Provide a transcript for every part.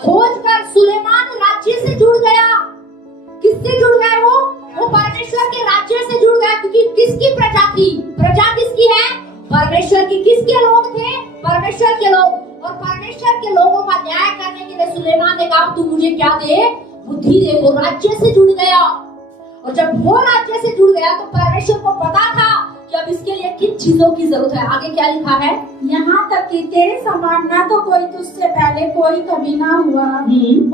खोज कर सुलेमान राज्य से जुड़ गया। किससे जुड़ गया? वो परमेश्वर के राज्य से जुड़ गया। क्योंकि किसकी प्रजा थी? प्रजा किसकी है? परमेश्वर की। किसके लोग थे? परमेश्वर के लोग। और परमेश्वर के लोगों का न्याय करने के लिए सुलेमान ने कहा तू मुझे क्या दे? बुद्धि दे। वो राज्य से जुड़ गया। और जब वो राज्य से जुड़ गया तो परमेश्वर को पता था कि अब इसके लिए किन चीजों की जरूरत है। आगे क्या लिखा है? यहाँ तक कि तेरे समान ना तो कोई तुझसे पहले कोई कभी ना हुआ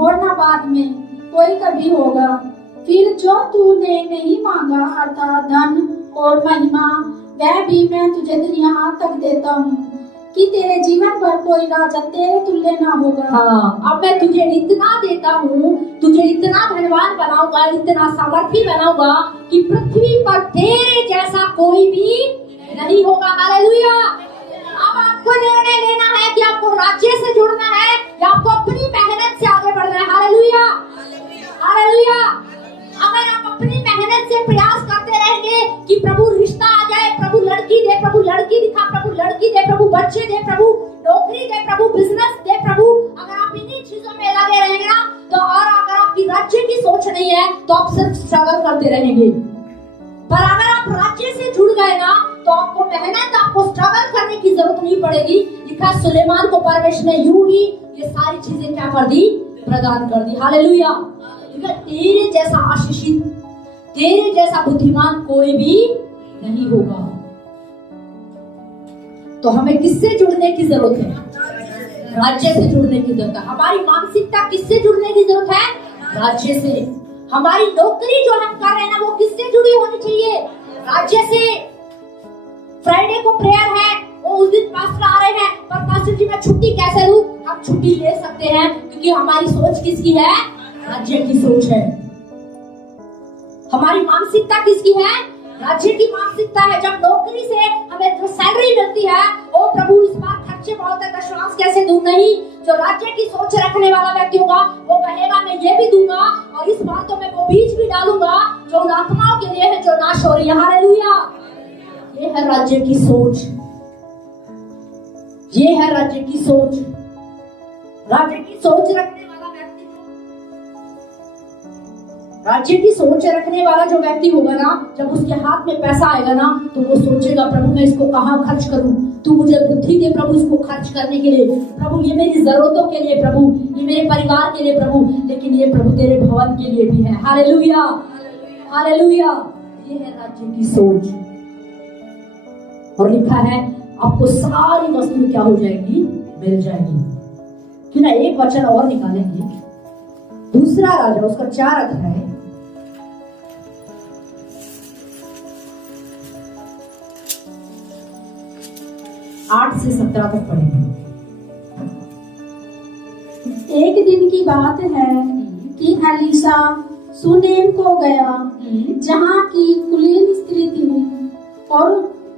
और ना बाद में कोई कभी होगा। फिर जो तूने नहीं मांगा अर्थात धन और महिमा, वह भी मैं तुझे यहाँ तक देता हूँ कि तेरे जीवन पर कोई राजा तेरे तुल्य ना होगा। हाँ, अब मैं तुझे इतना देता हूँ, तुझे इतना धनवान बनाऊंगा, इतना सामर्थी बनाऊंगा कि पृथ्वी पर तेरे जैसा कोई भी नहीं होगा। हालेलुया। अब आपको निर्णय लेना है कि आपको राज्य से जुड़ना है या आपको अपनी मेहनत से आगे बढ़ना है। Hallelujah, hallelujah. अगर आप अपनी मेहनत से प्रयास करते रहेंगे कि प्रभु रिश्ता आ जाए, प्रभु लड़की दे, प्रभु लड़की दिखा, प्रभु लड़की दे, प्रभु बच्चे दे, प्रभु नौकरी दे, प्रभु बिजनेस दे, प्रभु, अगर आप इन्हीं चीजों में लगे रहेंगे ना तो, और अगर आपकी राज्य की सोच नहीं है तो आप सिर्फ स्ट्रगल करते रहेंगे। पर अगर आप राज्य से जुड़ गए ना तो आपको मेहनत, आपको स्ट्रगल करने की जरूरत नहीं पड़ेगी। लिखा सुलेमान को परमेश्वर ने यूं ही ये सारी चीजें क्या कर दी? प्रदान कर दी। हालेलुया। तेरे जैसा आशीषित, तेरे जैसा बुद्धिमान कोई भी नहीं होगा। तो हमें किससे जुड़ने की जरूरत है? राज्य से जुड़ने की जरूरत है। हमारी मानसिकता किससे जुड़ने की जरूरत है? राज्य से। हमारी नौकरी जो हम कर रहे हैं ना वो किससे जुड़ी होनी चाहिए? राज्य से। फ्राइडे को प्रेयर है, वो उस दिन पास्टर आ रहे हैं, पर पास्टर जी मैं छुट्टी कैसे लूं? हम छुट्टी ले सकते हैं क्योंकि हमारी सोच किसकी है? राज्य की सोच है। हमारी मानसिकता किसकी है? राज्य की मानसिकता है। जब नौकरी से हमें जो सैलरी मिलती है, ओ प्रभु इस बार खर्चे बहुत है, दशमांश कैसे दूं? नहीं, जो राज्य की सोच रखने वाला व्यक्ति होगा वो कहेगा मैं ये भी दूंगा और इस बार तो मैं वो बीज भी डालूंगा जो उन आत्माओं के लिए है जो नाश हो रही है। हालेलुया। ये है राज्य की सोच। ये है राज्य की सोच। राज्य की सोच रखने वाला व्यक्ति, राज्य की सोच रखने वाला जो व्यक्ति होगा ना, जब उसके हाथ में पैसा आएगा ना तो वो सोचेगा प्रभु मैं इसको कहाँ खर्च करूं? तू मुझे बुद्धि दे प्रभु इसको खर्च करने के लिए। प्रभु ये मेरी जरूरतों के लिए, प्रभु ये मेरे परिवार के लिए, प्रभु लेकिन ये प्रभु तेरे भवन के लिए भी है। Hallelujah, hallelujah. ये है राज्य की सोच। और लिखा है आपको सारी वस्तुएं क्या हो जाएगी? मिल जाएगी। कि ना एक वचन और निकालेंगे, दूसरा राजा उसका 4 अध्याय 8 से 17 तक पढ़ेंगे। एक दिन की बात है कि एलिशा सुनेम को गया जहाँ की कुलीन स्त्री थी और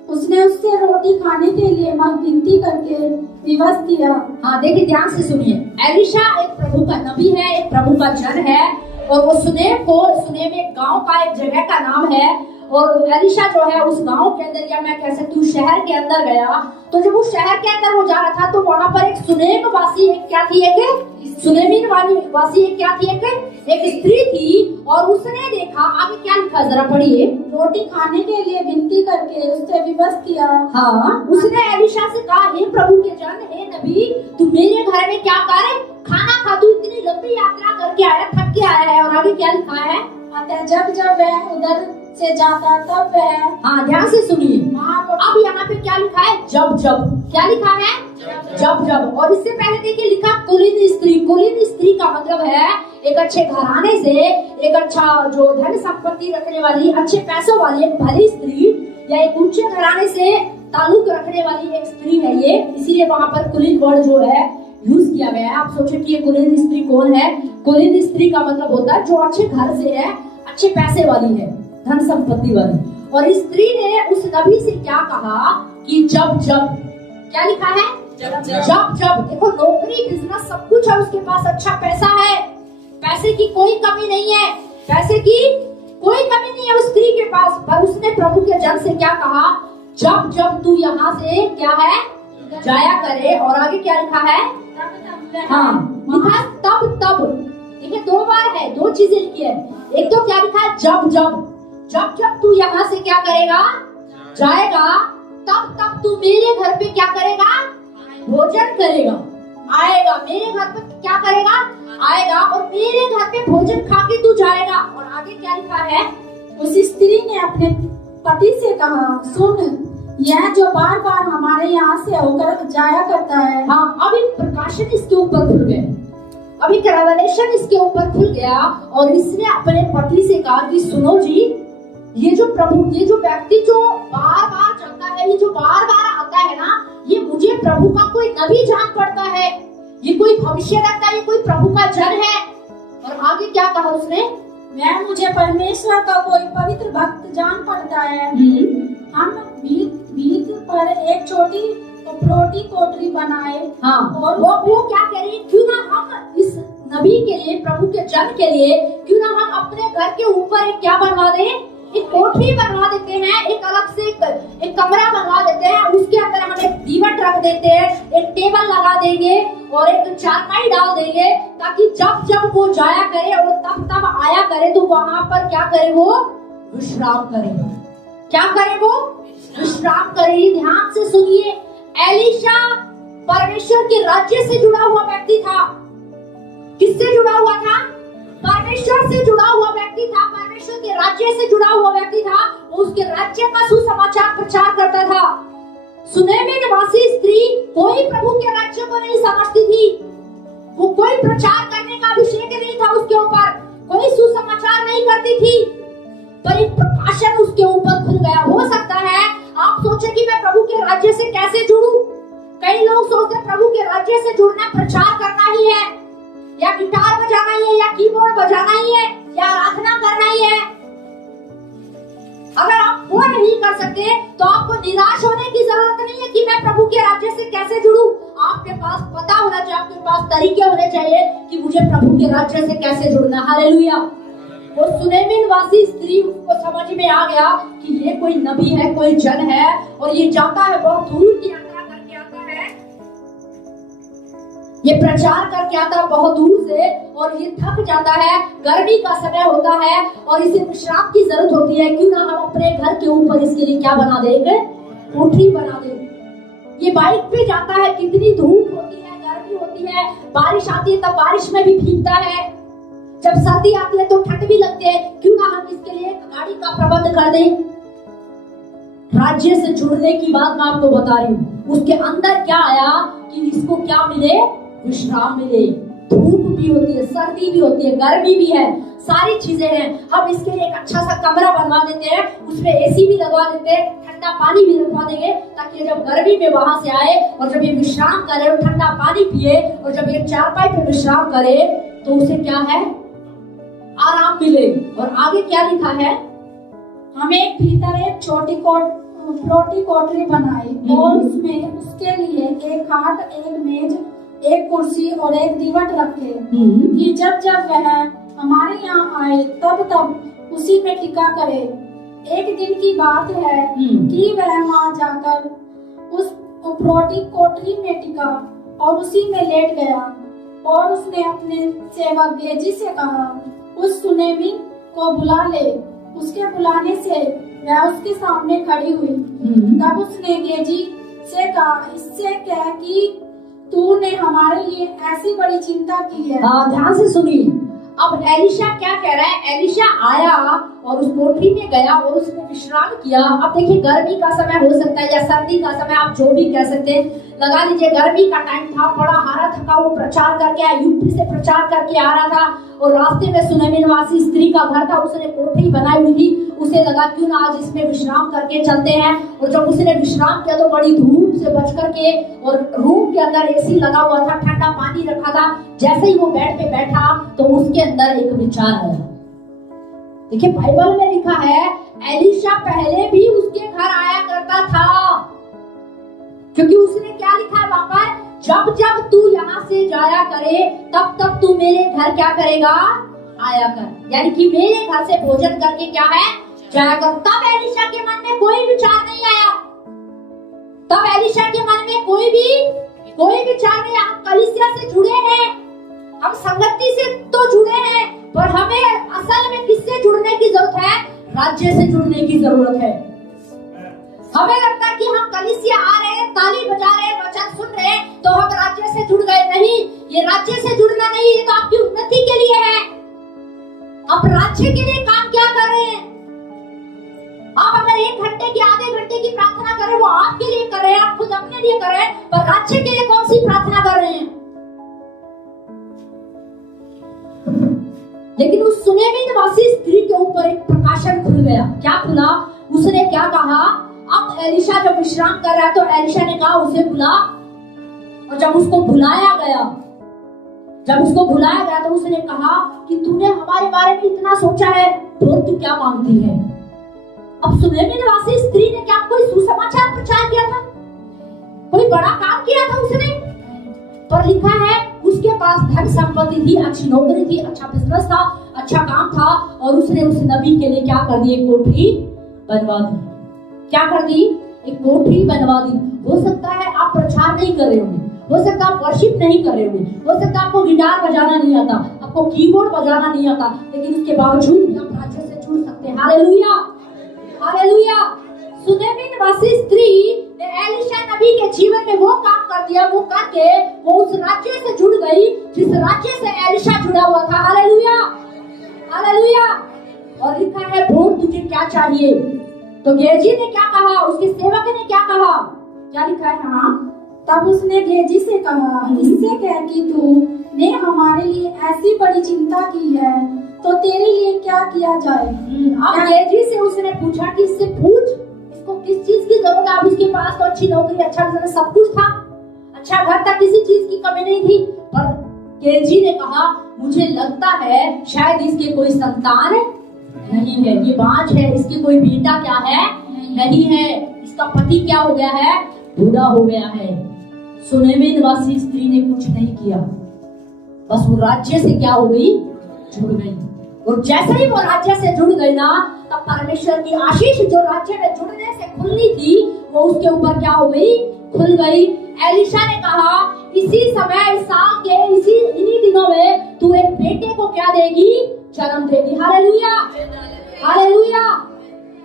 उसने उससे रोटी खाने के लिए विनती करके विवश किया। हाँ देखिए, ध्यान से सुनिए। एलिशा एक प्रभु का नबी है, एक प्रभु का जन है और वो सुनेम एक गांव का, एक जगह का नाम है। और एलिशा जो है उस गांव के अंदर, या मैं कह सकती हूँ शहर के अंदर गया। तो जब वो शहर के अंदर वो जा रहा था तो वहां पर एक सुनेम वासी, एक क्या थी, एक सुनेमिन वासी, एक क्या थी, एक स्त्री थी। और उसने देखा, आगे क्या लिखा जरा पढ़िए, रोटी खाने के लिए विनती करके उससे विवश किया। हाँ, उसने एलिशा से कहा हे प्रभु के जन, हे नबी, तू मेरे घर में क्या कर, खाना खा। तू इतनी लंबी यात्रा करके आया, थक के आया है। और आगे क्या लिखा है, जब जब वह उधर से जाता तब वह, हाँ ध्यान से सुनिए, अब यहाँ पे क्या लिखा है, जब जब, क्या लिखा है, जब जब। और इससे पहले देखिए लिखा कुलीन स्त्री। कुलीन स्त्री का मतलब है एक अच्छे घराने से, एक अच्छा जो धन संपत्ति रखने वाली, अच्छे पैसों वाली एक भली स्त्री, या एक ऊंचे घराने से ताल्लुक रखने वाली एक स्त्री है ये। इसीलिए वहाँ पर कुलीन वर्ड जो है यूज किया गया है। आप सोचे कि ये कुलीन स्त्री कौन है? कुलीन स्त्री का मतलब होता है जो अच्छे घर से है, अच्छे पैसे वाली है, धन संपत्ति वाली। और इस स्त्री ने उस नबी से क्या कहा कि जब जब, क्या लिखा है, जब जब। देखो नौकरी, बिजनेस सब कुछ है उसके पास, अच्छा पैसा है, पैसे की कोई कमी नहीं है, पैसे की कोई कमी नहीं है उस स्त्री के पास। पर उसने प्रभु के जन से क्या कहा, जब जब तू यहाँ से क्या है जाया करे। और आगे क्या लिखा है, हाँ लिखा तब है, दो चीजें लिखी है। एक तो क्या लिखा है, जब जब तू यहाँ से क्या करेगा, जाएगा, तब तू मेरे घर पे क्या करेगा, भोजन करेगा, आएगा मेरे घर पे क्या करेगा, आएगा और मेरे घर पे भोजन खा के तू जाएगा। और आगे क्या लिखा है, उस स्त्री ने अपने पति से कहा, सुन, यह जो बार बार हमारे यहाँ से होकर जाया करता है। हाँ, अभी प्रकाशन इसके ऊपर खुल गए, अभी रेवलेशन इसके ऊपर खुल गया और इसने अपने पति से कहा कि सुनो जी, ये जो व्यक्ति जो बार बार चलता है, ये जो बार बार आता है ना, ये मुझे प्रभु का कोई नबी जान पड़ता है, ये कोई भविष्यवक्ता, ये कोई प्रभु का जन है। और आगे क्या कहा उसने, मुझे परमेश्वर का कोई पवित्र भक्त जान पड़ता है। हम भीत पर एक छोटी रोटी कोठरी बनाए। हाँ, और वो क्या करें, क्यों ना हम इस नबी के लिए, प्रभु के जन के लिए, क्यों ना हम अपने घर के ऊपर एक क्या बनवा दें, एक कोठरी बनवा देते हैं, एक अलग से एक कमरा बनवा देते हैं, उसके अंदर हम एक दीवट रख देते हैं, एक टेबल लगा देंगे और एक चारपाई डाल देंगे, ताकि जब वो जाया करे और तब आया करे तो वहां पर क्या करे, वो विश्राम करे। क्या करे, वो विश्राम करे। ध्यान से सुनिए, एलीशा परमेश्वर के राज्य से जुड़ा हुआ व्यक्ति था। किससे जुड़ा हुआ था, परमेश्वर से जुड़ा हुआ व्यक्ति था, परमेश्वर के राज्य से जुड़ा हुआ व्यक्ति था। वो उसके राज्य का सुसमाचार प्रचार करता था। सुनेमी निवासी स्त्री कोई प्रभु के राज्य को नहीं समझती थी, वो कोई प्रचार करने का अभिषेक नहीं था उसके ऊपर, कोई सुसमाचार नहीं करती थी, पर एक प्रकाशन उसके ऊपर खुल गया। हो सकता है आप सोचे कि मैं प्रभु के राज्य से कैसे जुड़ूं। कई लोग सोचते प्रभु के राज्य से जुड़ना प्रचार करना ही है, या गिटार बजाना ही है, या कीबोर्ड बजाना ही है, या आराधना करना ही है। अगर आप वो नहीं कर सकते तो आपको निराश होने की जरूरत नहीं है कि मैं प्रभु के राज्य से कैसे जुड़ूं। आपके पास पता होना चाहिए, आपके पास तरीके होने चाहिए कि मुझे प्रभु के राज्य से कैसे जुड़ना। हालेलुया। वो सुनेमी निवासी स्त्री को समझ में आ गया कि ये कोई नबी है, कोई जन है, और ये जाता है, बहुत दूर की यात्रा करके आता है, ये प्रचार करके आता है बहुत दूर से, और ये थक जाता है, गर्मी का समय होता है और इसे विश्राम की जरूरत होती है। क्यों ना हम अपने घर के ऊपर इसके लिए क्या बना देंगे, कोठरी बना देंगे। ये बाइक पे जाता है, कितनी धूप होती है, गर्मी होती है, बारिश आती है तब बारिश में भी भीगता है, जब सर्दी आती है तो ठंड भी लगती है। क्यों ना हम इसके लिए गाड़ी का प्रबंध कर दें। राज्य से जुड़ने की बात मैं आपको बता रही हूँ, उसके अंदर क्या आया कि इसको क्या मिले, विश्राम मिले। धूप भी होती है, सर्दी भी होती है, गर्मी भी है, सारी चीजें हैं। हम इसके लिए एक अच्छा सा कमरा बनवा देते हैं, उसमें एसी भी लगवा देते हैं, ठंडा पानी भी रखवा देंगे, ताकि जब गर्मी में वहां से आए और जब ये विश्राम करे और ठंडा पानी पिए और जब ये चारपाई पे विश्राम करे तो उसे क्या है, आराम मिले। और आगे क्या लिखा है, हमें भीतर एक छोटी रोटी कोठरी बनाई और उसमें उसके लिए एक खाट, एक मेज, एक कुर्सी और एक दीवट रखे कि जब वह हमारे यहाँ आए तब उसी में टिका करे। एक दिन की बात है कि वह वहां जाकर उस रोटी कोठरी में टिका और उसी में लेट गया, और उसने अपने सेवक गेजी से कहा, उस सुनेमी को बुला ले। उसके बुलाने से वह उसके सामने खड़ी हुई। तब उसने गेजी से कहा, इससे कह कि तूने हमारे लिए ऐसी बड़ी चिंता की है। ध्यान से सुनिए, अब एलीशा क्या कह रहा है। एलीशा आया और उस कोठरी में गया और उसने विश्राम किया। अब देखिए, गर्मी का समय हो सकता है या सर्दी का समय, आप जो भी कह सकते हैं, लगा लीजिए गर्मी का टाइम था, बड़ा हारा थका वो प्रचार करके आया, यूपी से प्रचार करके आ रहा था और रास्ते में सुनेमी निवासी स्त्री का घर था, उसने कोठरी बनाई हुई थी। उसे लगा क्यों ना आज इसमें विश्राम करके चलते हैं। और जब उसने विश्राम किया तो बड़ी धूप से बच करके, और रूम के अंदर एसी लगा हुआ था, ठंडा पानी रखा था। जैसे ही वो बेड पे बैठा तो उसके अंदर एक विचार आया। देखिए, बाइबल में लिखा है एलीशा पहले भी उसके घर आया करता था, क्योंकि उसने क्या लिखा है वहां पर, जब तू यहाँ से जाया करे तब तू मेरे घर क्या करेगा, आया कर। यानी कि मेरे घर से भोजन करके क्या है, जाया कर। तब एलीशा के मन में कोई विचार नहीं आया, तब एलीशा के मन में कोई विचार नहीं। हम कलीसिया से जुड़े हैं, हम संगति से तो जुड़े हैं, पर की जरूरत है? राज्य से जुड़ने की जरूरत है। हमें लगता है कि हम कलीसिया आ रहे हैं, ताली बजा रहे हैं, वचन सुन रहे हैं तो हम राज्य से जुड़ गए। नहीं, ये राज्य से जुड़ना नहीं, ये तो आपकी उन्नति के लिए है। आप राज्य के लिए काम क्या कर रहे हैं? आप अगर 1 घंटे की, आधे घंटे की प्रार्थना करें, वो आपके लिए कर रहे हैं, आप खुद अपने लिए कर रहे हैं, पर राज्य के लिए कौन सी प्रार्थना कर रहे हैं? लेकिन उस सुनेमी निवासी स्त्री के ऊपर एक प्रकाशन खुल गया। क्या खुला? उसने क्या कहा? अब एलिशा जब विश्राम कर रहा है तो एलिशा ने कहा उसे बुला। और जब उसको बुलाया गया तो उसने कहा कि तूने हमारे बारे में इतना सोचा है, तो तू क्या मांगती है? अब सुनेमी निवासी स्त्री ने क्या कोई सुसमाचार प्रचार किया था? कोई बड़ा काम किया था उसने? पर लिखा है उसके पास धन संपत्ति थी, अच्छी नौकरी थी, अच्छा बिजनेस था, अच्छा काम था, और उसने उस नबी के लिए क्या कर दी? एक कोठरी बनवा दी। क्या कर दी? एक कोठरी बनवा दी। हो सकता है आप प्रचार नहीं कर रहे होंगे, हो सकता है आप वर्शिप नहीं कर रहे होंगे, हो सकता है आपको गिटार बजाना नहीं आता, आपको कीबोर्ड बजाना नहीं आता, लेकिन उसके बावजूद भी आप राज्य से जुड़ सकते हैं। Hallelujah, hallelujah. सुनेमी निवासी स्त्री ने एलिशा नबी के जीवन में वो काम कर दिया, वो करके वो उस राज्य से जुड़ गई जिस राज्य से एलिशा जुड़ा हुआ था। Hallelujah, hallelujah. और लिखा है बोल तुझे क्या चाहिए? तो गेजी ने क्या कहा? उसके सेवक ने क्या कहा? क्या लिखा है? हाँ, तब उसने गेजी से कहा, इससे कह कि तू ने हमारे लिए ऐसी बड़ी चिंता की है, तो तेरे लिए क्या किया जाए? अब गेजी से उसने पूछा कि इससे पूछ, इसको किस चीज की जरूरत है? अब उसके पास तो अच्छी नौकरी, अच्छा बिजनेस, सब कुछ था, अच्छा घर था, किसी चीज की कमी नहीं थी। पर गेजी ने कहा मुझे लगता है शायद इसके कोई संतान नहीं है, ये बांझ है, इसकी कोई बेटा क्या है? नहीं है, इसका पति क्या हो गया है? बूढ़ा हो गया है। सुनेमी निवासी स्त्री ने कुछ नहीं किया, बस वो राज्य से क्या हो गई? जुड़ गई। और जैसे ही वो राज्य से जुड़ गई ना, तब परमेश्वर की आशीष जो राज्य में जुड़ने से खुलनी थी वो उसके ऊपर क्या हो गई? खुल गई। एलिशा ने कहा इसी समय, इस साल के इन्हीं दिनों में तू एक बेटे को क्या देगी? जन्म देगी। Hallelujah, hallelujah.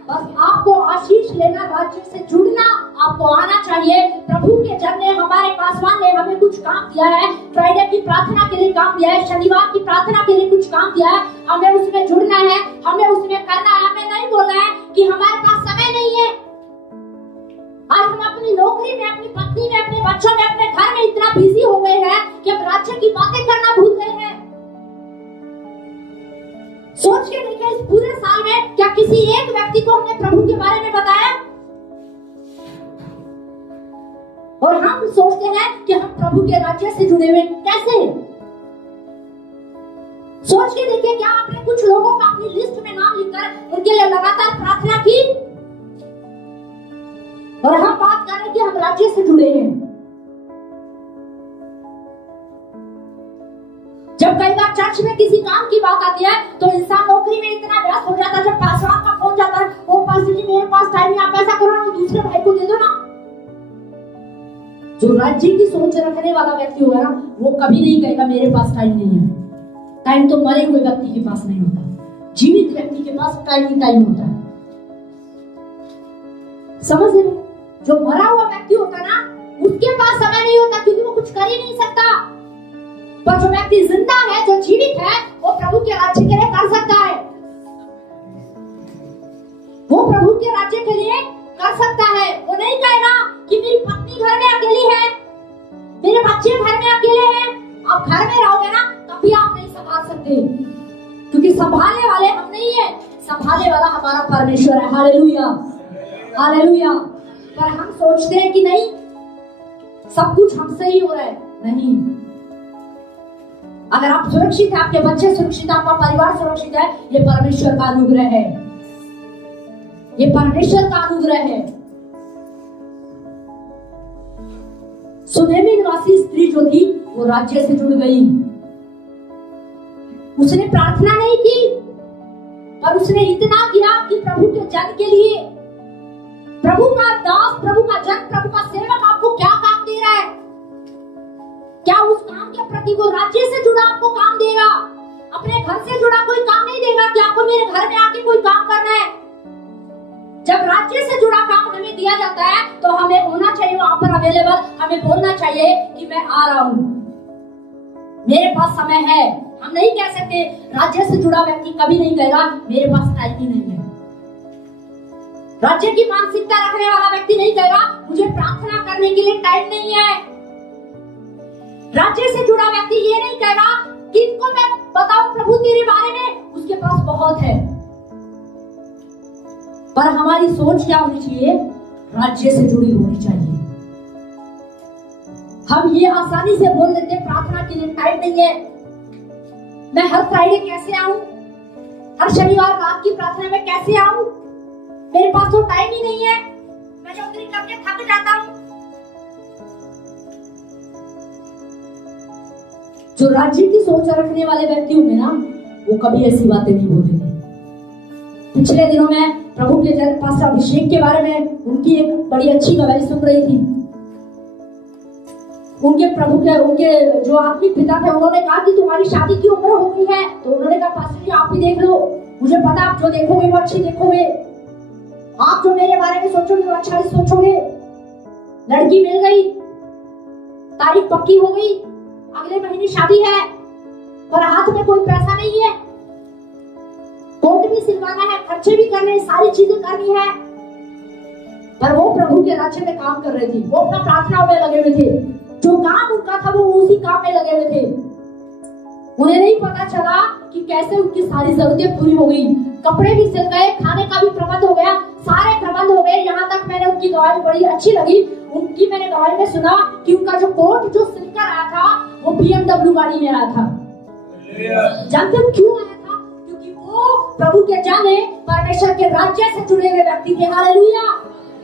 बस आपको आशीष लेना, राज्य से जुड़ना आपको आना चाहिए। प्रभु के जन ने, हमारे पासवान ने हमें कुछ काम दिया है, फ्राइडे की प्रार्थना के लिए काम दिया है, शनिवार की प्रार्थना के लिए कुछ काम दिया है, हमें उसमें जुड़ना है, हमें उसमें करना है। हमें नहीं बोलना है कि हमारे पास समय नहीं है। आज हम अपनी नौकरी में, अपनी पत्नी में, अपने बच्चों में, अपने घर में इतना बिजी हो गए हैं कि हम राज्य की बातें करना भूल गए हैं। सोच के देखिए, इस पूरे साल में क्या किसी एक व्यक्ति को हमने प्रभु के बारे में बताया? और हम सोचते हैं कि हम प्रभु के राज्य से जुड़े हुए। कैसे? सोच के देखिए, क्या आपने कुछ लोगों का अपनी लिस्ट में नाम लिखकर उनके लिए लगातार प्रार्थना की? और हम बात कर रहे हैं कि हम राज्य से जुड़े हैं। जब कई बार चर्च में किसी काम की बात आती है तो इंसान नौकरी में इतना व्यस्त हो जाता है, जब पासवान का फोन जाता है, वो पास्टर जी मेरे पास टाइम नहीं, आप ऐसा करो ना, दूसरे भाई को दे दो ना। जो राज्य की सोच रखने वाला व्यक्ति होगा ना, वो कभी नहीं कहेगा मेरे पास टाइम नहीं है। टाइम तो मरे हुए व्यक्ति के पास नहीं होता, जीवित व्यक्ति के पास टाइम ही टाइम होता है। समझ रहे? जो मरा हुआ व्यक्ति होता है ना, उसके पास समय नहीं होता, क्योंकि वो कुछ कर ही नहीं सकता। पर जो व्यक्ति जिंदा है, जो जीवित है, वो प्रभु के राज्य के लिए कर सकता है। वो प्रभु के राज्य के लिए कर सकता है। वो नहीं कहेगा कि मेरी पत्नी घर में अकेली है, मेरे बच्चे घर में अकेले हैं। आप घर में रहोगे ना, तभी आप नहीं संभाल सकते, क्योंकि संभालने वाले हम नहीं है, संभालने वाला हमारा परमेश्वर है। Hallelujah, hallelujah. पर हम सोचते हैं कि नहीं, सब कुछ हमसे ही हो रहा है। नहीं, अगर आप सुरक्षित है, आपके बच्चे सुरक्षित है, आपका परिवार सुरक्षित है, ये परमेश्वर का अनुग्रह है, ये परमेश्वर का अनुग्रह है। सुनेमी निवासी स्त्री जो थी वो राज्य से जुड़ गई। उसने प्रार्थना नहीं की, पर उसने इतना किया कि प्रभु के जन के लिए, प्रभु का दास, प्रभु का जन, प्रभु का सेवक आपको क्या काम दे रहा है, क्या उस काम के प्रति वो राज्य से जुड़ा आपको काम देगा? अपने घर से जुड़ा कोई काम नहीं देगा कि आपको मेरे घर में आके कोई काम करना है। जब राज्य से जुड़ा काम हमें दिया जाता है तो हमें होना चाहिए वहां पर अवेलेबल, हमें बोलना चाहिए कि मैं आ रहा हूं, मेरे पास समय है। हम नहीं कह सकते, राज्य से जुड़ा व्यक्ति कभी नहीं कहेगा मेरे पास टाइम ही नहीं है। राज्य की मानसिकता रखने वाला व्यक्ति नहीं कहेगा मुझे प्रार्थना करने के लिए टाइम नहीं है। राज्य से जुड़ा व्यक्ति ये नहीं कहेगा कि इनको मैं बताऊं प्रभु तेरे बारे में, उसके पास बहुत है। पर हमारी सोच क्या होनी चाहिए? राज्य से जुड़ी होनी चाहिए। हम ये आसानी से बोल देते प्रार्थना के लिए टाइम नहीं है। मैं हर फ्राइडे कैसे आऊं? हर शनिवार रात की प्रार्थना में कैसे आऊं? मेरे पास तो टाइम ही नहीं है, मैं नौकरी करके थक जाता हूं। जो राज्य की सोच रखने वाले व्यक्ति होंगे ना, वो कभी ऐसी बातें नहीं बोलेंगे। पिछले दिनों में प्रभु के जन पास्टर अभिषेक के बारे में उनकी एक बड़ी अच्छी गवाही सुन रही थी। उनके जो आत्मिक पिता थे, उन्होंने कहा कि तुम्हारी शादी की उम्र हो गई है। तो उन्होंने कहा पास्टर जी आप भी देख लो, मुझे पता आप जो देखोगे वो अच्छी देखोगे, आप जो मेरे बारे में सोचोगे वो अच्छा ही सोचोगे। लड़की मिल गई, तारीख पक्की हो गई, अगले महीने शादी है, पर हाथ में कोई पैसा नहीं है, कोट भी सिलवाना है, खर्चे भी करने, सारी चीजें करनी है। पर वो प्रभु के राज्य में काम कर रही थी, वो अपना प्रार्थना में लगे हुए थे, जो काम उनका था वो उसी काम में लगे हुए थे। उन्हें नहीं पता चला कि कैसे उनकी सारी जरूरतें पूरी हो गई, कपड़े भी सिल गए, खाने का भी प्रबंध हो गया, सारे प्रबंध हो गए। यहाँ तक मैंने उनकी गवाही बड़ी अच्छी लगी। उनकी मैंने गवाही में सुना कि उनका जो कोट जो सिलकर आया था वो BMW गाड़ी में आया था। जानते हो क्यों आया था? क्योंकि वो प्रभु के जाने परमेश्वर के राज्य से जुड़े हुए व्यक्ति थे। हालेलुया।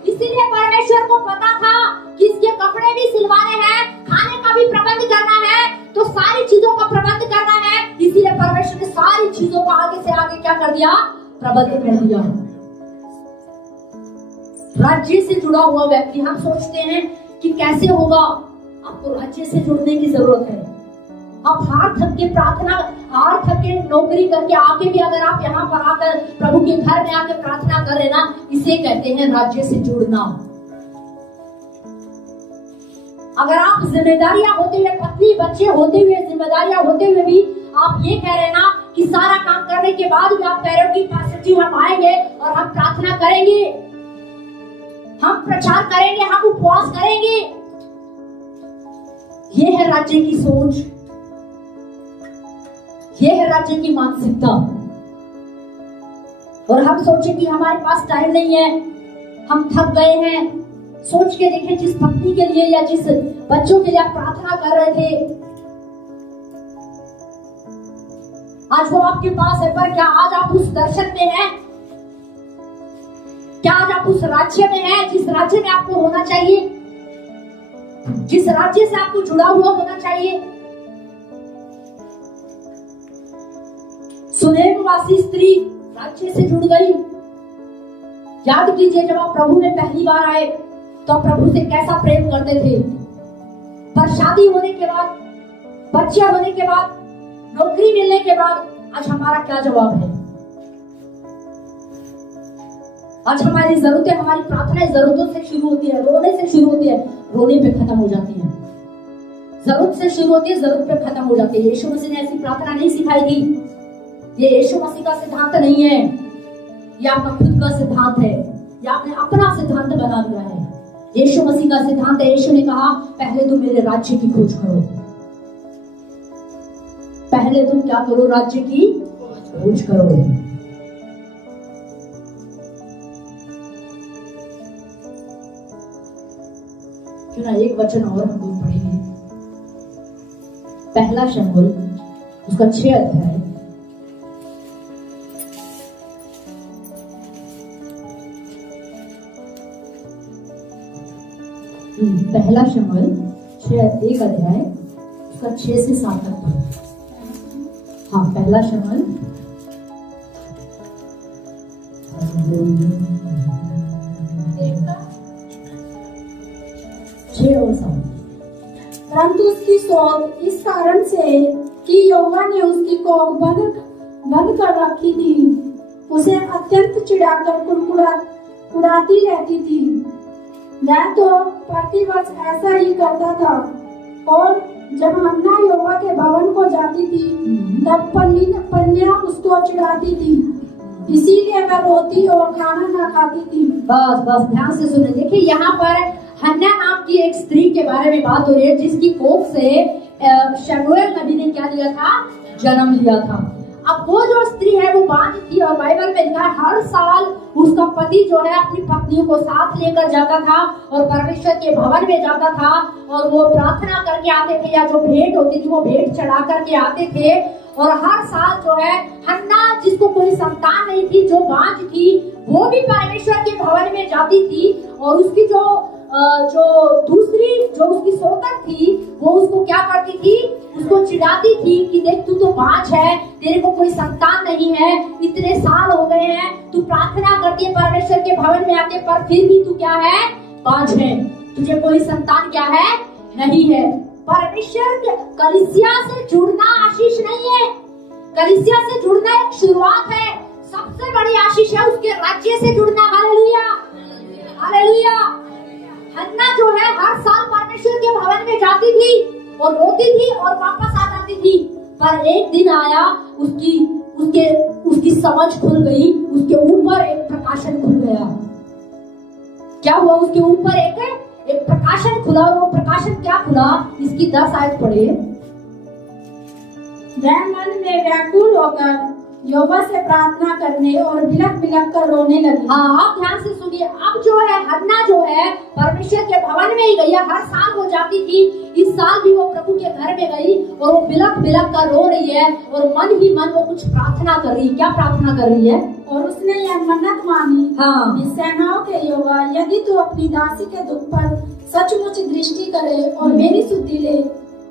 इसीलिए परमेश्वर को पता था कि इसके कपड़े भी सिलवाने हैं, खाने का भी प्रबंध करना है, तो सारी चीजों का प्रबंध करना है। इसीलिए परमेश्वर ने सारी चीजों को आगे से आगे क्या कर दिया? प्रबंध कर दिया। राज्य से जुड़ा हुआ व्यक्ति, हम सोचते हैं कि कैसे होगा? आपको राज्य से जुड़ने की जरूरत है। आप हार थक के प्रार्थना, हार थक के नौकरी करके आके भी अगर आप यहाँ पर आकर प्रभु के घर में आकर प्रार्थना कर रहे ना, इसे कहते हैं राज्य से जुड़ना। अगर आप जिम्मेदारियां होते हुए, पत्नी बच्चे होते हुए, जिम्मेदारियां होते हुए भी आप ये कह रहे ना कि सारा काम करने के बाद भी आप कह रहे हो कि पास्टर जी हम आएंगे और हम प्रार्थना करेंगे, हम प्रचार करेंगे, हम उपवास करेंगे, ये है राज्य की सोच, ये है राज्य की मानसिकता। और हम सोचे कि हमारे पास टाइम नहीं है, हम थक गए हैं। सोच के देखें, जिस पत्नी के लिए या जिस बच्चों के लिए आप प्रार्थना कर रहे थे, आज वो आपके पास है, पर क्या आज आप उस दर्शन में हैं? क्या आज आप उस राज्य में हैं जिस राज्य में आपको होना चाहिए, जिस राज्य से आपको जुड़ा हुआ होना चाहिए? सुनेमवासी स्त्री राज्य से जुड़ गई। याद कीजिए, जब आप प्रभु में पहली बार आए तो आप प्रभु से कैसा प्रेम करते थे, पर शादी होने के बाद, बच्चे होने के बाद, नौकरी मिलने के बाद आज हमारा क्या जवाब है? आज हमारी जरूरतें, हमारी प्रार्थनाएं जरूरतों से शुरू होती है, रोने से शुरू होती है, रोने पे खत्म हो जाती है। जरूरत से शुरू होती है, जरूरत पे खत्म हो जाती है। यीशु मसीह ने ऐसी प्रार्थना नहीं सिखाई थी। ये यीशु मसीह का सिद्धांत नहीं है, ये आपका खुद का सिद्धांत है, ये आपने अपना सिद्धांत बना दिया है। यीशु मसीह का सिद्धांत है। यीशु ने कहा पहले तुम मेरे राज्य की खोज करो, पहले तुम क्या करो? राज्य की खोज करो। क्यों ना एक वचन और हम लोग पढ़ेंगे, पहला शमूएल उसका 6 अध्याय, पहला शमूएल 1 अध्याय उसका 6 से 7 तक पढ़ो। हाँ, पहला शमूएल 6 और 7। परंतु उसकी सोच इस कारण से कि यहोवा ने उसकी कोख बंद कर रखी थी। उसे अत्यंत चिढ़ाकर कुड़ाती रहती थी। वह तो प्रतिवर्ष ऐसा ही करता था, और जब हन्ना यहोवा के भवन को जाती थी तब पन्नियां उसको चिढ़ाती थी, इसीलिए वह रोती और खाना ना खाती थी। बस बस ध्यान से सुने। देखिए यहाँ पर हन्ना नाम की एक स्त्री के बारे में बात हो रही है, जिसकी कोख से शमूएल नबी ने क्या लिया था? जन्म लिया था। अब वो जो स्त्री है वो बांझ थी, और बाइबल में लिखा है हर साल उसका पति जो है अपनी पत्नियों को साथ लेकर जाता था और परमेश्वर के भवन में जाता था, और वो प्रार्थना करके आते थे, या जो भेंट होती थी वो भेंट चढ़ा करके आते थे। और हर साल जो है हन्ना, जिसको कोई संतान नहीं थी, जो बांझ थी, वो भी परमेश्वर के भवन में जाती थी, और उसकी जो दूसरी जो उसकी सोकर थी वो उसको क्या करती थी? उसको चिढ़ाती थी कि देख तू तो बांझ है, तेरे को कोई संतान नहीं है, इतने साल हो गए हैं, तू प्रार्थना करती है परमेश्वर के भवन में आके, पर फिर भी तू क्या है? बांझ है, तुझे कोई संतान क्या है? नहीं है। परमेश्वर कलीसिया से जुड़ना आशीष नहीं है, कलीसिया से जुड़ना एक शुरुआत है। सबसे बड़ी आशीष है उसके राज्य से जुड़ना। Hallelujah, hallelujah. हन्ना जो है हर साल परमेश्वर के भवन में जाती थी और रोती थी और वापस आ जाती थी, पर एक दिन आया, उसकी समझ खुल गई, उसके ऊपर एक प्रकाशन खुल गया। क्या हुआ? उसके ऊपर एक प्रकाशन खुला, और वो प्रकाशन क्या खुला? इसकी 10 आयत पढ़े। वह मन में व्याकुल होकर यहोवा से प्रार्थना करने और बिलख कर रोने लगी। हाँ, आप ध्यान से सुनिए। अब जो है हन्ना जो है परमेश्वर के भवन में ही गई, हर साल वो जाती थी, इस साल भी वो प्रभु के घर में गई, और वो बिलख कर रो रही है, और मन ही मन वो कुछ प्रार्थना कर रही है। क्या प्रार्थना कर रही है? और उसने यह मन्नत मांगी, हाँ, सेनाओं के यहोवा, यदि तू अपनी दासी के दुख पर सचमुच दृष्टि करे और मेरी सुधि ले,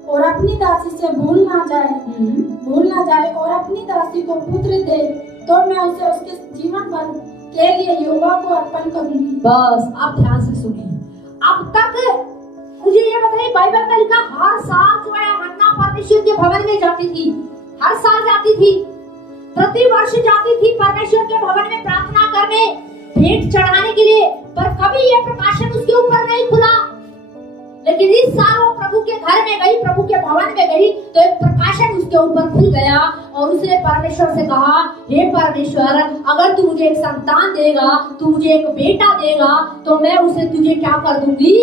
और अपनी दासी से भूल ना जाए और अपनी दासी को पुत्र दे, तो मैं उसे उसके जीवन भर के लिए यहोवा को अर्पण करूंगी। बस आप ध्यान से सुनिए। अब तक मुझे ये बताइए, बाइबल में लिखा हर साल जो है हन्ना परमेश्वर के भवन में जाती थी, हर साल जाती थी, प्रति वर्ष जाती थी परमेश्वर के भवन में प्रार्थना करने, भेंट चढ़ाने के लिए, पर कभी ये प्रकाशन उसके ऊपर नहीं खुला। लेकिन इस साल वो प्रभु के घर में गई, प्रभु के भवन में गई, तो एक प्रकाशन उसके ऊपर खुल गया, और उसने परमेश्वर से कहा, हे परमेश्वर, अगर तू मुझे एक संतान देगा, तू मुझे एक बेटा देगा, तो मैं उसे तुझे क्या कर दूंगी?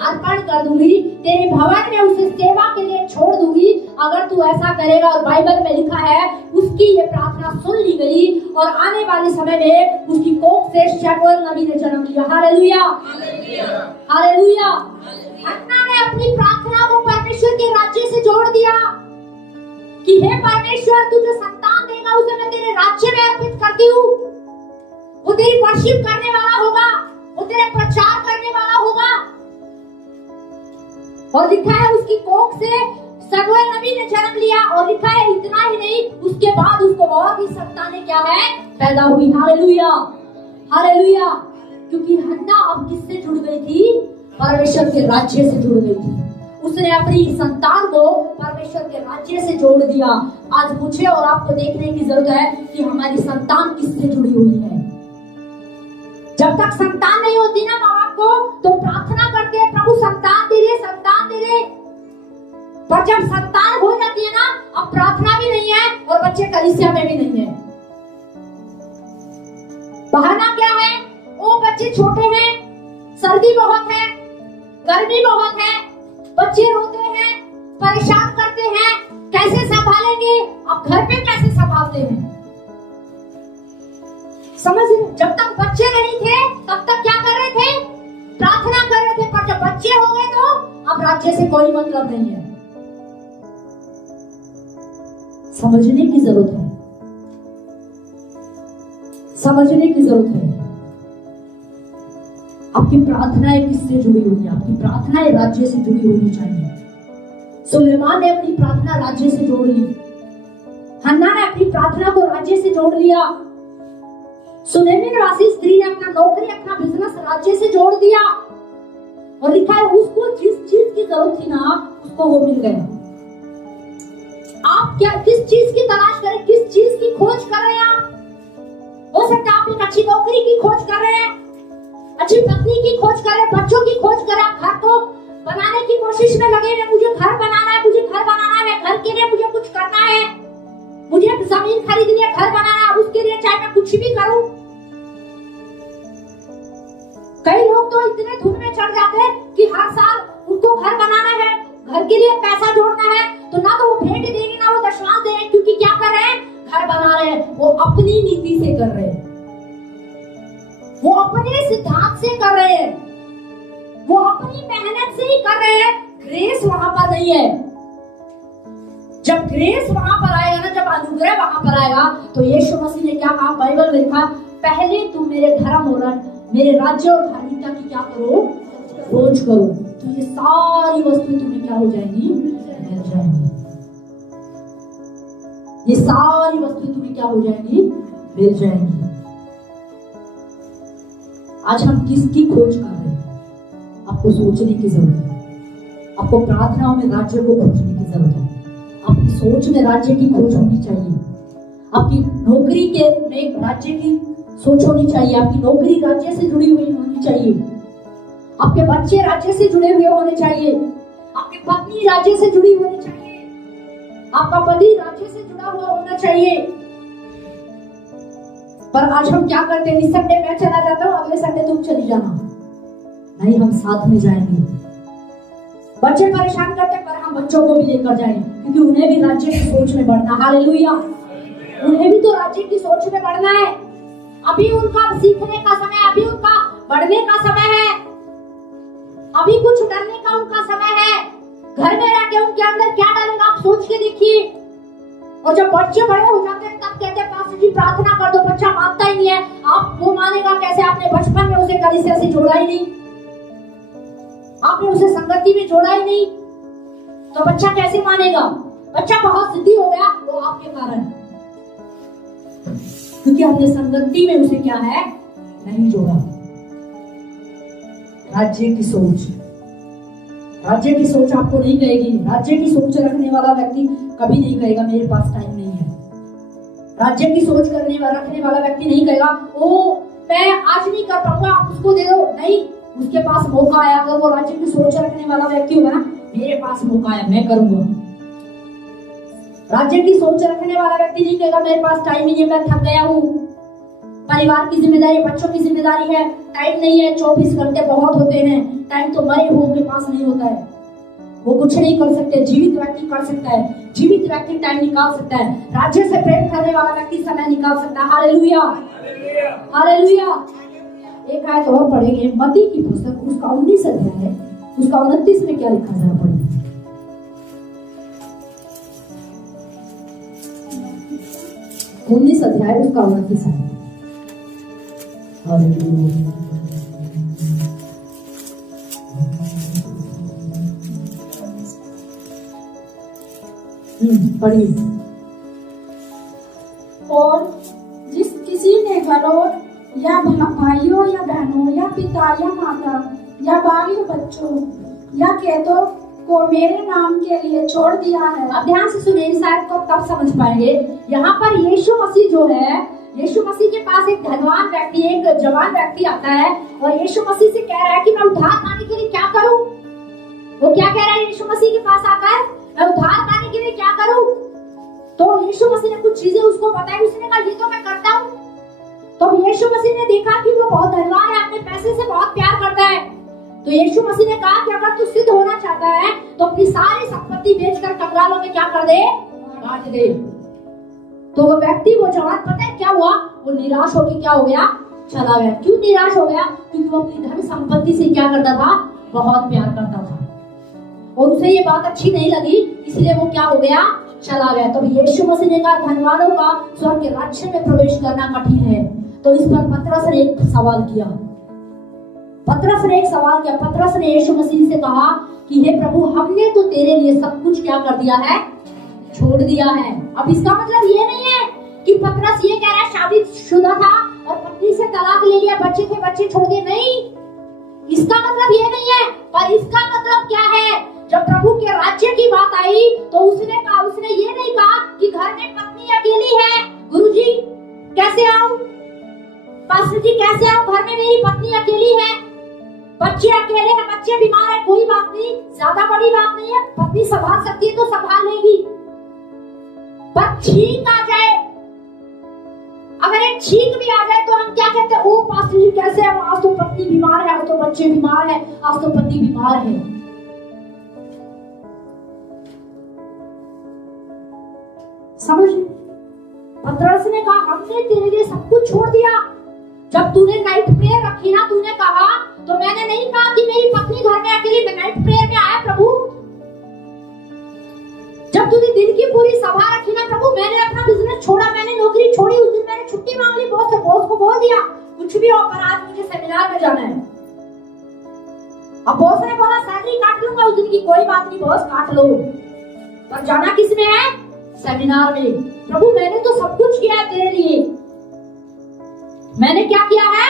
अर्पण कर दूंगी, तेरे भवन में उसे सेवा के लिए छोड़ दूंगी, अगर तू ऐसा करेगा। और बाइबल में लिखा है उसकी ये प्रार्थना सुन ली गई, और आने वाले समय में उसकी कोख से शमूएल नबी ने जन्म लिया। Hallelujah, hallelujah. हन्ना ने अपनी प्रार्थना को परमेश्वर के राज्य से जोड़ दिया कि हे परमेश्वर, तू जो संतान देगा उसे मैं तेरे राज्य में अर्पित करती हूँ। वो तेरी वर्शिप करने वाला होगा, वो तेरे प्रचार करने वाला होगा। और लिखा है उसकी कोख से शमूएल नबी ने जन्म लिया, और लिखा है इतना ही नहीं, उसके बाद उसको और भी संतानें क्या है? पैदा हुई। Hallelujah, hallelujah. क्योंकि हन्ना अब किससे जुड़ गई थी? परमेश्वर के राज्य से जुड़ गई थी। उसने अपनी संतान को परमेश्वर के राज्य से जोड़ दिया। आज मुझे और आपको देखने की जरूरत है कि हमारी संतान किससे जुड़ी हुई है। जब तक संतान नहीं होती ना माँ बाप को, तो प्रार्थना करते हैं, प्रभु संतान दे दे, संतान दे दे। पर जब संतान हो जाती है ना, अब प्रार्थना भी नहीं है और बच्चे कलीसिया में भी नहीं है। बहाना क्या है? वो बच्चे छोटे हैं, सर्दी बहुत है, गर्मी बहुत है, बच्चे रोते हैं, परेशान करते हैं, कैसे संभालेंगे? अब घर पे कैसे संभालते हैं? समझ रहे? जब तक बच्चे नहीं थे तब तक क्या कर रहे थे? प्रार्थना कर रहे थे, पर जब बच्चे हो गए तो अब राज्य से कोई मतलब नहीं है। समझने की जरूरत है, समझने की जरूरत है। आपकी प्रार्थनाएं किससे जुड़ी हुई है? आपकी प्रार्थनाएं राज्य से जुड़ी होनी चाहिए। सुलेमान ने अपनी प्रार्थना राज्य से जोड़ ली, हन्ना ने अपनी प्रार्थना को राज्य से जोड़ लिया, सुनेमी निवासी स्त्री ने अपना नौकरी, अपना बिजनेस राज्य से जोड़ दिया, और लिखा है उसको जिस चीज की जरूरत थी ना, उसको वो मिल गया। आप क्या किस चीज की तलाश करें, किस चीज की खोज कर रहे हैं आप? हो सकता है आप एक अच्छी नौकरी की खोज कर रहे हैं, अच्छी पत्नी की खोज कर रहे हैं, बच्चों की खोज कर रहे हैं, घर को बनाने की कोशिश में लगे हुए, मुझे घर बनाना है, मुझे घर बनाना है, घर के लिए मुझे कुछ करना है, मुझे जमीन खरीदनी है, घर बनाना है, उसके लिए चाहे मैं कुछ भी करूं। कई लोग तो इतने धुन में चढ़ जाते हैं कि हर साल उनको घर बनाना है, घर के लिए पैसा जोड़ना है, तो ना तो वो भेंट देंगे ना वो दशमांश देंगे, क्योंकि क्या कर रहे हैं, घर बना रहे हैं। वो अपनी नीति से कर रहे हैं, वो अपने सिद्धांत से कर रहे हैं, वो अपनी मेहनत से ही कर रहे हैं। ग्रेस वहां पर नहीं है। जब ग्रेस वहां पर आएगा ना, जब अनुग्रह वहां पर आएगा, तो यीशु मसीह ने क्या कहा, बाइबल में लिखा, पहले तुम मेरे धर्म और मेरे राज्य और धार्मिकता की क्या करो, खोज करो, तो ये सारी वस्तुएं तुम्हें क्या हो जाएंगी, मिल जाएंगी। ये सारी वस्तुएं तुम्हें क्या हो जाएंगी, मिल जाएंगी। आज हम किसकी खोज कर रहे हैं? आपको सोचने की जरूरत है। आपको प्रार्थनाओं में राज्य को खोजने की जरूरत है। आपकी सोच में राज्य की खोज होनी चाहिए। आपकी नौकरी के में राज्य की सोच होनी चाहिए। आपकी नौकरी राज्य से जुड़ी हुई होनी चाहिए। आपके बच्चे राज्य से जुड़े हुए होने चाहिए। आपकी पत्नी राज्य से जुड़ी होनी चाहिए। आपका पति राज्य से जुड़ा हुआ होना चाहिए। पर आज हम क्या करते हैं, इस संडे मैं चला जाता हूँ, अगले संडे तुम चली जाना। नहीं, हम साथ में जाएंगे। बच्चे परेशान करते, पर हम बच्चों को भी लेकर जाएंगे, क्योंकि उन्हें भी राज्य की सोच में बढ़ना। हालेलुया। उन्हें भी तो राज्य की सोच में बढ़ना है। अभी उनका सीखने का समय, अभी उनका बढ़ने का समय है, अभी कुछ डरने का उनका समय है। घर में रह के उनके अंदर क्या डालेगा, आप सोच के देखिए। और जब बच्चे बड़े हो जाते हैं, तब कहते हैं पास्टर जी प्रार्थना कर दो, बच्चा मानता ही नहीं है। आप वो मानेगा कैसे? आपने बचपन में उसे कलीसिया से जोड़ा ही नहीं, आपने उसे संगति में जोड़ा ही नहीं, तो बच्चा कैसे मानेगा? बच्चा बहुत जिद्दी हो गया, वो आपके कारण, क्योंकि हमने संगति में उसे क्या है, नहीं जोड़ा। राज्य की सोच, राज्य की सोच आपको नहीं कहेगी। राज्य की सोच रखने वाला व्यक्ति कभी नहीं कहेगा मेरे पास टाइम नहीं है। राज्य की सोच रखने वाला व्यक्ति नहीं कहेगा ओ मैं आज नहीं कर पाऊंगा, आप उसको दे दो। नहीं, उसके पास मौका आया। अगर वो राज्य की सोच रखने वाला व्यक्ति होगा ना, मेरे पास मौका है, मैं करूंगा। राज्य की सोच रखने वाला व्यक्ति नहीं कहेगा मेरे पास टाइम नहीं है, मैं थक गया हूँ, परिवार की जिम्मेदारी, बच्चों की जिम्मेदारी है, टाइम नहीं है, 24 घंटे बहुत होते हैं, टाइम तो मरे हुओं के पास नहीं होता है, वो कुछ नहीं कर सकते। जीवित व्यक्ति कर सकता है, जीवित व्यक्ति टाइम निकाल सकता है। राज्य से प्रेम करने वाला व्यक्ति समय निकाल सकता है। Hallelujah, hallelujah. एक आयत और पढ़ेंगे, मत्ती की पुस्तक, उसका 19 अध्याय है, उसका 29 में क्या लिखा है पढ़िए। 19 अध्याय उसका 29 है। पढ़िए। और जिस किसी ने घरों या भाइयों या बहनों या पिता या माता या बाल या बच्चों या खेतों को मेरे नाम के लिए छोड़ दिया है। अब ध्यान से सुनिए, शायद को तब समझ पाएंगे। यहाँ पर यीशु मसीह जो है, यीशु मसीह के पास एक धनवान व्यक्ति, एक जवान व्यक्ति आता है और यीशु मसीह से कह रहा है कि मैं उद्धार पाने के लिए क्या करूं। वो क्या कह रहा है यीशु मसीह के पास आकर, मैं उद्धार पाने के लिए क्या करूं? तो यीशु मसीह ने कुछ चीजें उसको बताई। उसने कहा ये तो मैं करता हूँ। तो यीशु मसीह ने देखा कि वो बहुत धनवान है, अपने पैसे से बहुत प्यार करता है। तो यीशु मसीह ने कहा कि अगर तू सिद्ध होना चाहता है तो अपनी सारी संपत्ति बेचकर कंगालों में क्या कर दे, बांट दे। तो वो व्यक्ति, वो जवान, पता है क्या हुआ? वो निराश होकर क्या हो गया, चला गया। क्यों निराश हो गया? क्योंकि वो अपनी धन संपत्ति से क्या करता था, बहुत प्यार करता था और उसे ये बात अच्छी नहीं लगी, इसलिए वो क्या हो गया, चला गया। तो यीशु मसीह ने कहा धनवानों का स्वर्ग के राज्य में प्रवेश करना कठिन है। तो इस पर पतरस ने एक सवाल किया। पतरस ने यीशु मसीह से कहा कि हे प्रभु, हमने तो तेरे लिए सब कुछ क्या कर दिया है, छोड़ दिया है। अब इसका मतलब ये नहीं है कि पतरस ये कह रहा है शादीशुदा था और पत्नी से तलाक ले लिया, बच्चे थे, बच्चे छोड़ दिए। नहीं, इसका मतलब ये नहीं है। पर इसका मतलब क्या है? जब प्रभु के राज्य की बात आई तो उसने ये नहीं कहा कि घर में पत्नी अकेली है, गुरुजी कैसे आऊं, पास्टर जी कैसे आऊं, घर में मेरी पत्नी अकेली है, बच्चे अकेले हैं, बच्चे बीमार है, कोई बात नहीं, ज्यादा बड़ी बात नहीं है, पत्नी संभाल सकती है तो संभाल लेगी। पर छींक आ जाए, अगर एक छींक भी आ जाए तो हम क्या कहते हैं, ओ पास्टर जी कैसे है, आज तो पत्नी बीमार है, आज तो बच्चे बीमार है, आज तो पति बीमार है। समझ, पतरस ने कहा हमने तेरे लिए सब कुछ छोड़ दिया। जब तूने नाइट प्रेयर रखी ना, तूने कहा तो मैंने नहीं कहा कि मेरी पत्नी घर में अकेली, मैं नाइट प्रेयर में आया प्रभु। जब तूने दिन की पूरी सभा रखी ना प्रभु, मैंने अपना बिजनेस छोड़ा, मैंने नौकरी छोड़ी, उस दिन मैंने छुट्टी मांग ली बॉस से, बॉस को बोल दिया कुछ भी हो पर आज मुझे सेमिनार में जाना है। अब बॉस ने बोला सैलरी काट लूंगा उस दिन की, कोई बात नहीं बॉस काट लो, पर जाना किस में है, सेमिनार में। प्रभु मैंने तो सब कुछ किया है तेरे लिए, मैंने क्या किया है,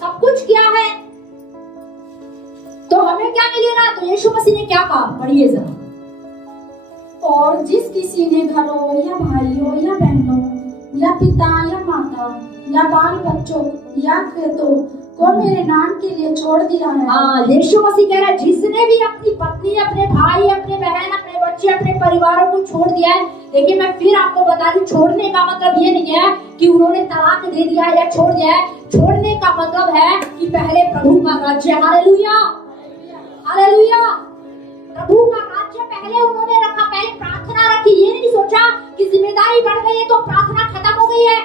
सब कुछ किया है, तो हमें क्या मिलेगा। तो यीशु मसीह ने क्या कहा, पढ़िए जरा। और जिस किसी ने घरों या भाइयों या बहनों या पिता या माता या बाल बच्चों या खेतों को मेरे नाम के लिए छोड़ दिया है। यीशु मसीह कह रहा है जिसने भी अपनी पत्नी, अपने भाई, अपने बहन, अपने बच्चे, अपने परिवारों को छोड़ दिया है। देखिए मैं फिर आपको बता दूं, छोड़ने का मतलब ये नहीं है कि उन्होंने तलाक दे दिया या छोड़ दिया है। छोड़ने का मतलब है कि पहले प्रभु का राज्य, हालेलुया हालेलुया, प्रभु का राज्य पहले उन्होंने रखा, पहले प्रार्थना रखी। ये नहीं सोचा कि जिम्मेदारी बढ़ गई है तो प्रार्थना खत्म हो गई है,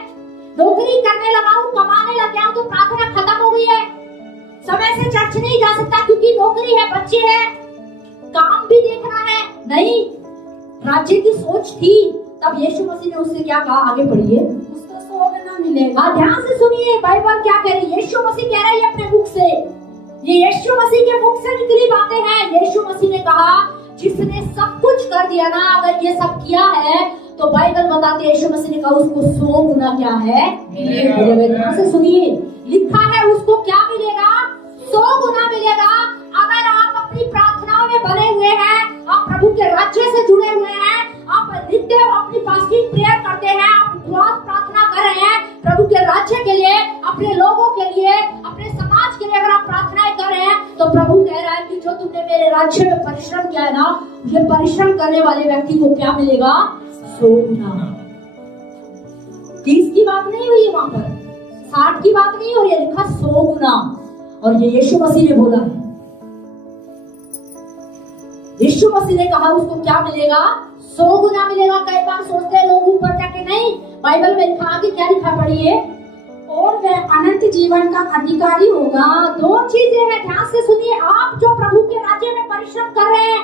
नौकरी करने लगा हूं, कमाने लग गया हूं तो प्रार्थना खत्म हो गई है, समय से चर्च नहीं जा सकता क्योंकि नौकरी है, बच्चे हैं, काम भी देखना है। नहीं, राज्य की सोच थी। तब यीशु मसीह ने उससे क्या कहा, आगे पढ़िए। उसको सोग न मिलेगा। ध्यान से सुनिए बाइबल क्या कह रही है। यीशु मसीह कह रहा है अपने मुख से, ये यीशु मसीह के मुख से निकली बातें हैं। यीशु मसीह ने कहा जिसने सब कुछ कर दिया ना, अगर ये सब किया है तो बाइबल बताते यीशु मसीह ने कहा उसको 100 गुना क्या है मिलेगा। ध्यान से सुनिए, लिखा है उसको क्या मिलेगा, 100 गुना मिलेगा। अगर आप अपनी प्रार्थनाओं में बने हुए हैं, आप प्रभु के राज्य से जुड़े हुए हैं, आप नित्य अपनी फास्टिंग प्रेयर करते हैं, आप उपवास प्रार्थना कर रहे हैं प्रभु के राज्य के लिए, अपने लोगों के लिए, अपने समाज के लिए अगर आप प्रार्थनाएं कर रहे हैं तो प्रभु कह रहा है कि जो तुमने मेरे राज्य में परिश्रम किया है ना, ये परिश्रम करने वाले व्यक्ति को क्या मिलेगा, 100 गुना। 30 की बात नहीं हुई है वहां पर, 60 की बात नहीं हो रही है, लिखा 100 गुना। और ये यीशु मसीह ने बोला है। यीशु मसीह ने कहा उसको क्या मिलेगा, 100 गुना मिलेगा। कई बार सोचते हैं लोग ऊपर जाके, नहीं, बाइबल में लिखा, आगे क्या लिखा पढ़िए, और वह अनंत जीवन का अधिकारी होगा। 2 चीजें हैं, ध्यान से सुनिए। आप जो प्रभु के राज्य में परिश्रम कर रहे हैं,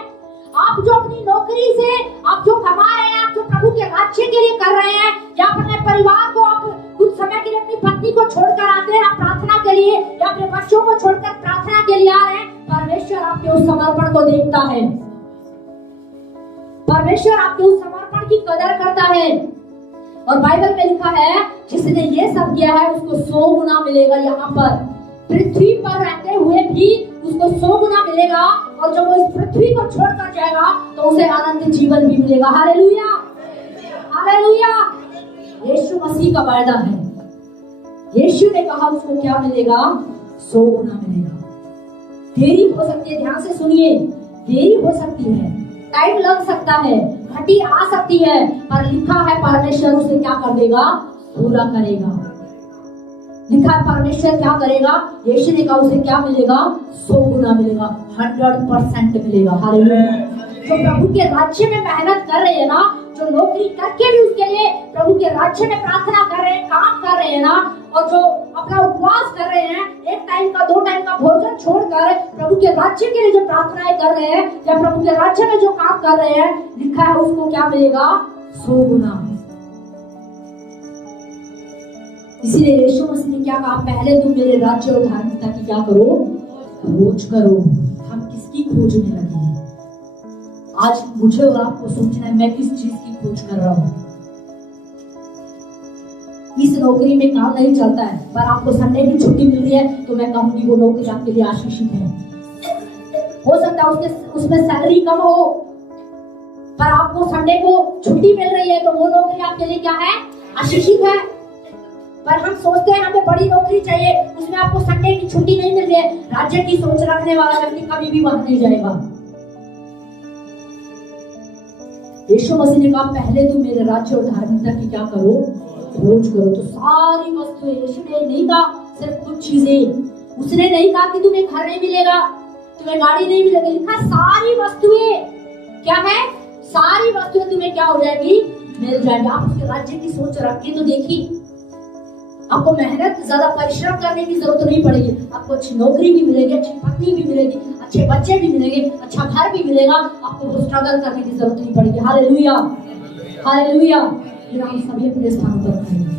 आप जो अपनी नौकरी से आप जो कमा रहे हैं, आप जो प्रभु के राज्य के लिए कर रहे हैं, या अपने परिवार को आप कुछ समय के लिए अपनी पत्नी को छोड़कर आते हैं प्रार्थना के लिए, या अपने बच्चों को छोड़कर प्रार्थना के लिए आ रहे हैं, परमेश्वर आपके उस समर्पण को देखता है, परमेश्वर आपके उस समर्पण की कदर करता है। और बाइबल में लिखा है जिसने ये सब किया है उसको 100 गुना मिलेगा। यहाँ पर पृथ्वी पर रहते हुए भी उसको 100 गुना मिलेगा, और जब वो इस पृथ्वी को छोड़कर जाएगा तो उसे अनंत जीवन भी मिलेगा। हालेलुया हालेलुया, यीशु मसीह का वायदा है। यीशु ने कहा उसको क्या मिलेगा, 100 गुना मिलेगा। देरी हो सकती है, ध्यान से सुनिए, देरी हो सकती है, टाइम लग सकता है, घटी आ सकती है, पर लिखा है परमेश्वर उसे क्या कर देगा, पूरा करेगा। लिखा है परमेश्वर क्या करेगा, यीशु ने कहा उसे क्या मिलेगा, 100 गुना मिलेगा, 100% मिलेगा। हालेलुया। जो प्रभु के राज्य में मेहनत कर रहे हैं ना, जो नौकरी करके भी उसके लिए प्रभु के राज्य में प्रार्थना कर रहे हैं, काम कर रहे हैं ना, और जो अपना उपवास कर रहे हैं, 1 टाइम का 2 टाइम का भोजन छोड़कर प्रभु के राज्य के लिए जो प्रार्थनाएं कर रहे हैं, या प्रभु के राज्य में जो काम कर रहे हैं, लिखा है उसको क्या मिलेगा, 100 गुना। इसीलिए यीशु मसीह ने क्या कहा, पहले तुम मेरे राज्य और धार्मिकता की क्या करो, खोज करो। हम किसकी खोज में लगे हैं? आज मुझे और आपको सोचना है मैं किस चीज की खोज कर रहा हूं। इस नौकरी में काम नहीं चलता है, पर आपको संडे की छुट्टी मिल रही है तो मैं कहूंगी वो नौकरी आपके लिए आशीषित है। हो सकता है उसमें सैलरी कम हो, पर आपको संडे को छुट्टी मिल रही है तो वो नौकरी आपके लिए क्या है? आशीषित है। पर हम सोचते हैं हमें बड़ी नौकरी चाहिए, उसमें आपको संडे की छुट्टी नहीं मिल रही है। राज्य की सोच रखने वाला व्यक्ति कभी भी वहां नहीं जाएगा। यीशु मसीह ने कहा पहले तुम मेरे राज्य और धार्मिकता की क्या करो? खोज करो। तो सारी वस्तुएं, यीशु ने नहीं कहा सिर्फ कुछ चीजें, उसने नहीं कहा कि तुम्हें घर नहीं मिलेगा, तुम्हें गाड़ी नहीं मिलेगी, लिखा सारी वस्तुएं क्या है? सारी वस्तुएं तुम्हें क्या हो जाएगी? मिल जाएगी। आप उसके राज्य की सोच रख के तो देखिए, आपको मेहनत, ज्यादा परिश्रम करने की जरूरत नहीं पड़ेगी। आपको अच्छी नौकरी भी मिलेगी, अच्छी पत्नी भी मिलेगी, अच्छे बच्चे भी मिलेंगे, अच्छा घर भी मिलेगा। आपको वो स्ट्रगल करने की जरूरत नहीं पड़ेगी। Hallelujah, hallelujah. फिर हम सभी अपने स्थान पर खड़े हैं।